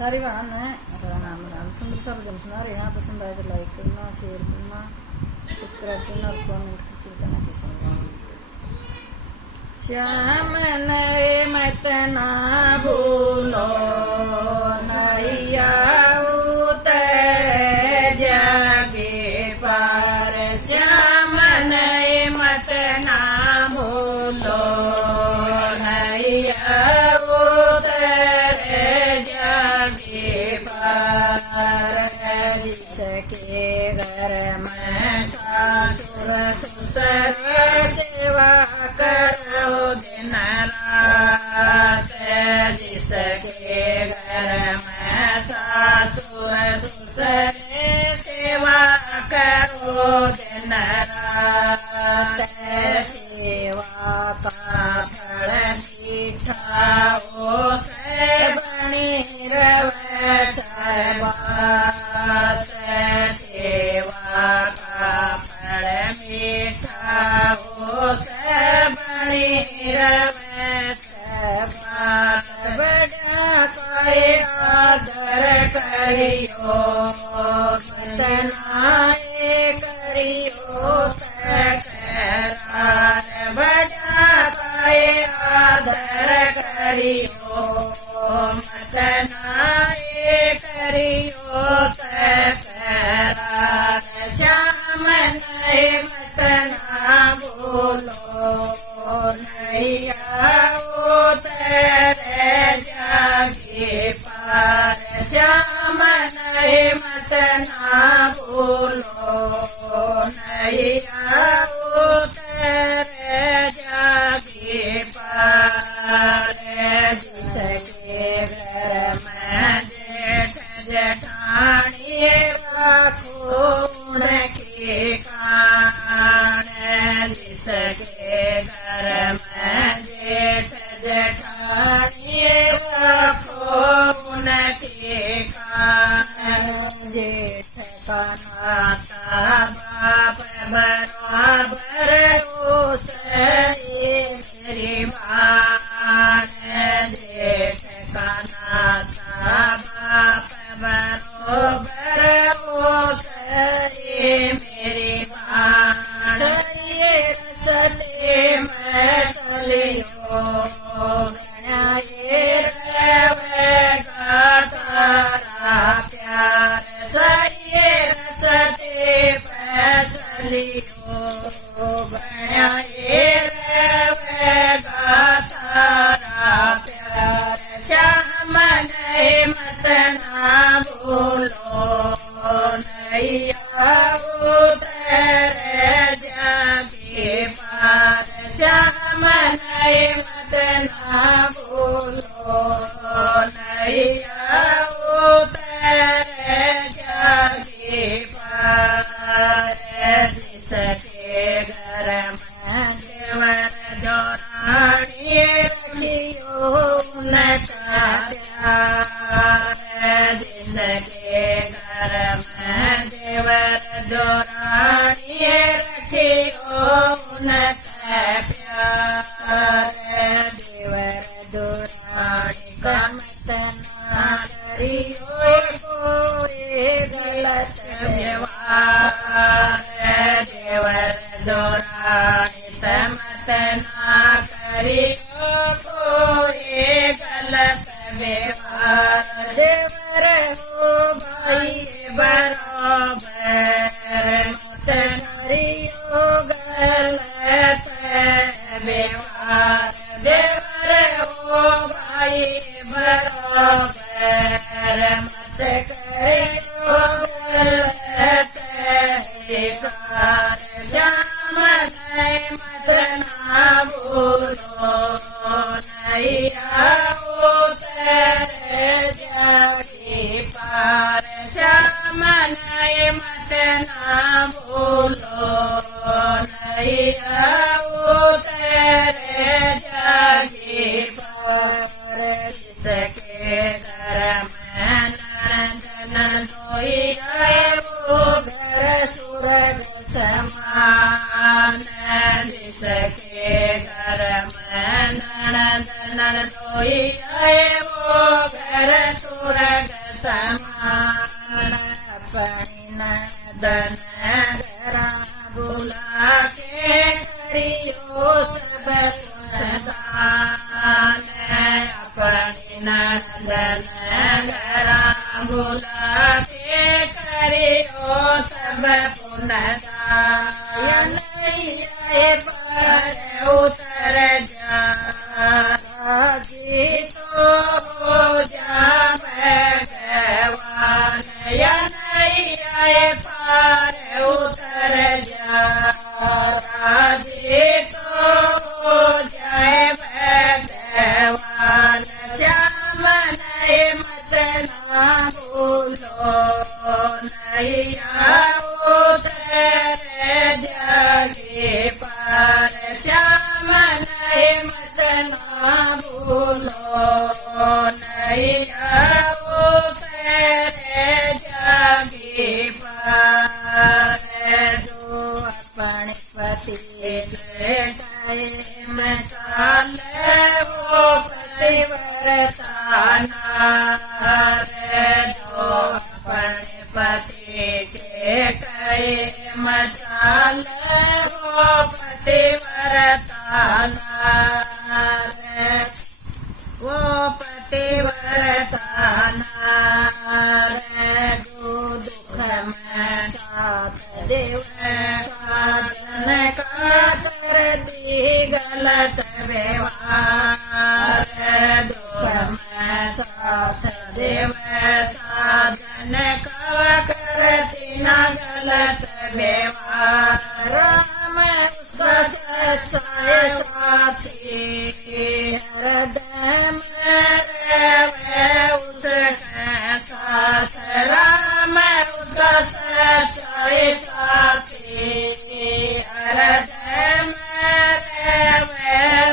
सारी बहन है। राम राम। सुंदर सा भजन सुना रहे हैं। पसंद आए तो लाइक करना, शेयर करना, सब्सक्राइब करना और कमेंट करके बताना कैसा लगा। श्याम नए मत ना भूलो, नैया उतर जागे पार। श्याम नए मत ना भूलो, नैया उतर जागे पार। जिसके घर में सासुर ससुर सेवा करो दिन रात। जिसके घर में सासुर ससुर सेवा करो दिन रात। सेवा का फल मीठा हो से बनी रवे सर्वात। सेवा का फल मीठा हो से बनी रवे सर्वात। बड़ा कोई आदर करियो, कितना करियो सकरार। बड़ा कोई आदर करियो, मतना करियो सकरार। श्याम नए मत ना भूलो, नैया उतर जागे पार। श्याम नए मत ना भूलो, नैया उतर जागे पार। जिसके घर में जेठ जेठानी खून के कान। जिसके घर में जेठ जेठानी खून के कान। जेठ का नाता बाप बराबर उसे मेरी मान। जेठ का नाता बाप बराबर उसे मेरी मान। चले मैं चलियो, ये रहेगा तारा प्यार। सही रचते पैसलियो, ये रहेगा तारा प्यार। श्याम नए मत ना भूलो, नैया उतर जागे पार। श्याम नए मत ना भूलो, नैया उतर जागे पार। जिसके घर में देवर जोरानी रखियो उनका प्यार। जिसके घर में देवर जोरानी रखियो उनका प्यार। देवर जोरानी का मत ना करियो कोई गलत व्यवहार। देवर जोरानी मत ना करियो कोई गलत व्यवहार। देवर हो भाई बराबर, मत करियो गलत व्यवहार। देवर हो भाई बराबर, मत करियो गलत व्यवहार। श्याम नए मत ना भूलो, नैया उतर जागे पार। श्याम नए मत ना भूलो, नैया उतर जागे पार। जिसके घर में ननद नंदोई आए वो घर स्वर्ग समान। जिसके घर में ननद नंदोई आए वो घर स्वर्ग समान अपनी नदन गरा बुला के करियो सब पुनदान अपनी नदन गरा बुला के करियो सब पुनदान पर उतर जा तो हो जा भगवान या नैया पार उतर जा तो हो जाए भगवान श्याम नहीं मत ना भूलो नैया उतर जागे पार श्याम नहीं मत ना भूलो नैया उतर जागे पार दो अपने पति मसाल वो पतिव्रताना दो अपने पति के कई मसाल वो पतिव्रताना वो पतिव्रताना दुख में साथ देव साधन का करती गलत व्यवहार दुख में साथ देव साधन का करती न गलत व्यवहार राम उसका सच्चा साथी हृदय में उसका साथ राम उसका सच्चा साथी हृदय में